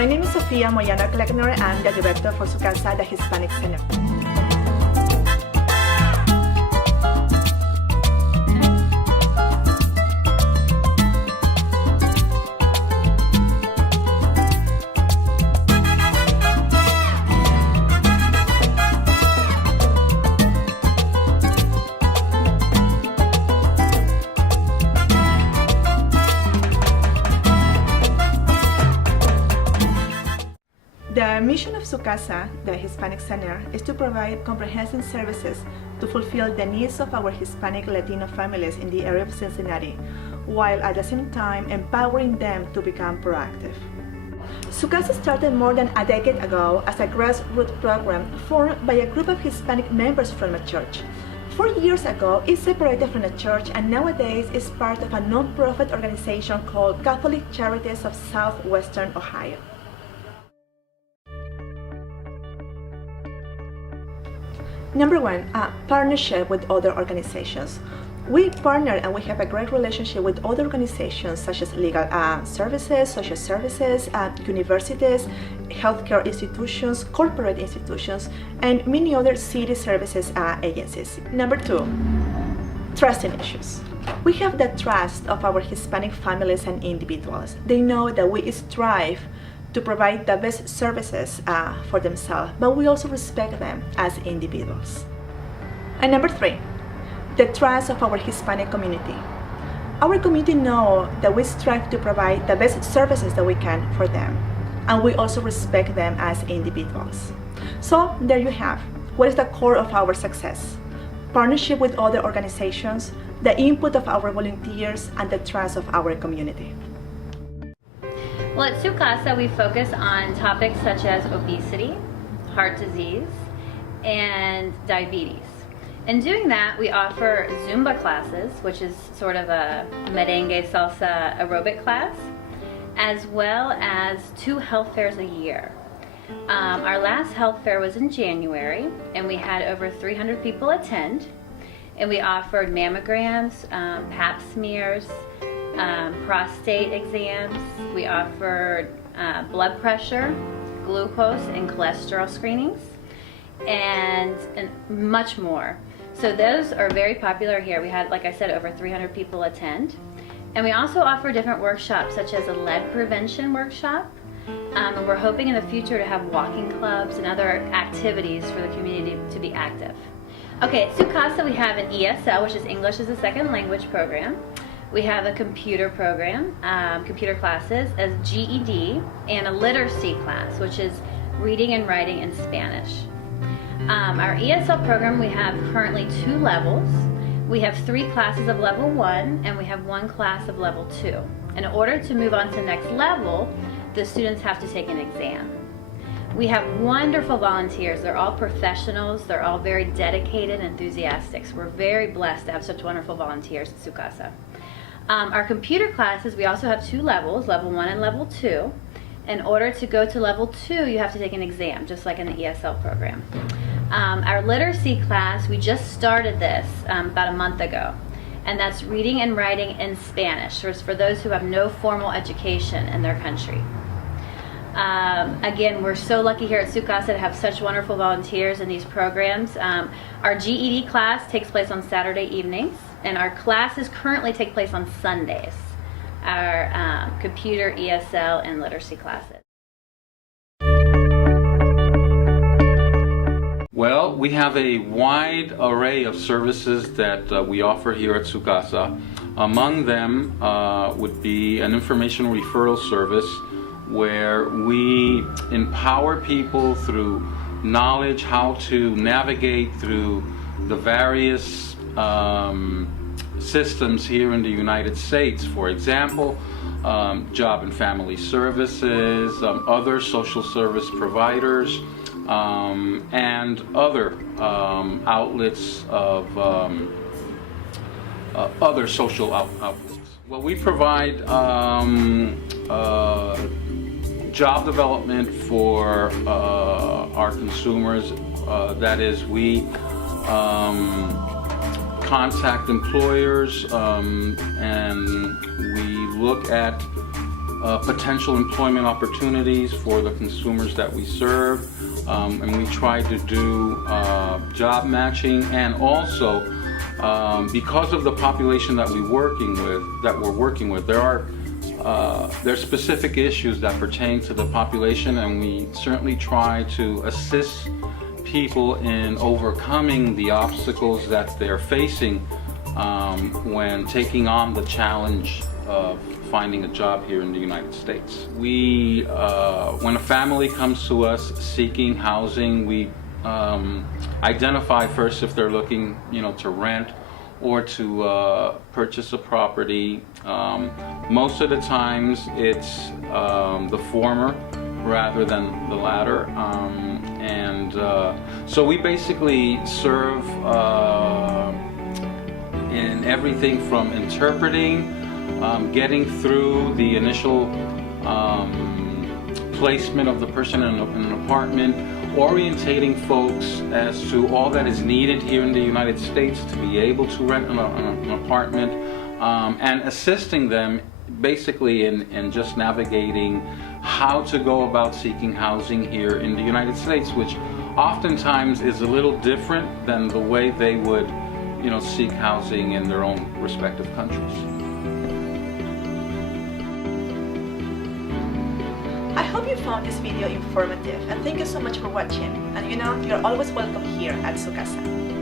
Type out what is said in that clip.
My name is Sofia Moyano Kleckner. I'm the director for Su Casa Hispanic Center. The mission of Su Casa, the Hispanic Center, is to provide comprehensive services to fulfill the needs of our Hispanic Latino families in the area of Cincinnati, while at the same time empowering them to become proactive. Su Casa started more than a decade ago as a grassroots program formed by a group of Hispanic members from a church. 4 years ago, it separated from the church and nowadays is part of a non-profit organization called Catholic Charities of Southwestern Ohio. Number one, partnership with other organizations. We partner and we have a great relationship with other organizations such as legal services, social services, universities, healthcare institutions, corporate institutions, and many other city services agencies. Number two, trusting issues. We have the trust of our Hispanic families and individuals. They know that we strive to provide the best services for themselves, but we also respect them as individuals. And number three, the trust of our Hispanic community. Our community knows that we strive to provide the best services that we can for them, and we also respect them as individuals. So there you have, what is the core of our success? Partnership with other organizations, the input of our volunteers, and the trust of our community. Well, at Su Casa, we focus on topics such as obesity, heart disease, and diabetes. In doing that, we offer Zumba classes, which is sort of a merengue salsa aerobic class, as well as 2 health fairs a year. Our last health fair was in January, and we had over 300 people attend, and we offered mammograms, pap smears, prostate exams. We offered blood pressure, glucose, and cholesterol screenings, and much more. So those are very popular here. We had, like I said, over 300 people attend. And we also offer different workshops, such as a lead prevention workshop. And we're hoping in the future to have walking clubs and other activities for the community to be active. Okay, at Su Casa we have an ESL, which is English as a Second Language program. We have a computer program, computer classes, as GED, and a literacy class, which is reading and writing in Spanish. Our ESL program, we have currently 2 levels. We have 3 classes of level 1, and we have 1 class of level 2. In order to move on to the next level, the students have to take an exam. We have wonderful volunteers. They're all professionals. They're all very dedicated and enthusiastic. So we're very blessed to have such wonderful volunteers at Su Casa. Our computer classes, we also have 2 levels, level 1 and level 2. In order to go to level 2, you have to take an exam, just like in the ESL program. Our literacy class, we just started this about a month ago, and that's reading and writing in Spanish. So it's for those who have no formal education in their country. Again, we're so lucky here at Su Casa to have such wonderful volunteers in these programs. Our GED class takes place on Saturday evenings, and our classes currently take place on Sundays. Our computer, ESL, and literacy classes. Well, we have a wide array of services that we offer here at Su Casa. Among them would be an information referral service where we empower people through knowledge how to navigate through the various systems here in the United States. For example, job and family services, other social service providers, and other outlets of other social outlets. Well, we provide job development for our consumers. That is, we contact employers and we look at potential employment opportunities for the consumers that we serve, and we try to do job matching, and also because of the population that we're working with, there's specific issues that pertain to the population, and we certainly try to assist people in overcoming the obstacles that they're facing when taking on the challenge of finding a job here in the United States. When a family comes to us seeking housing, we identify first if they're looking, to rent or to purchase a property. Most of the times it's the former rather than the latter. So we basically serve in everything from interpreting, getting through the initial placement of the person in an apartment, orientating folks as to all that is needed here in the United States to be able to rent an apartment, and assisting them basically in just navigating how to go about seeking housing here in the United States, which oftentimes is a little different than the way they would, seek housing in their own respective countries. I hope you found this video informative, and thank you so much for watching. And you're always welcome here at Su Casa.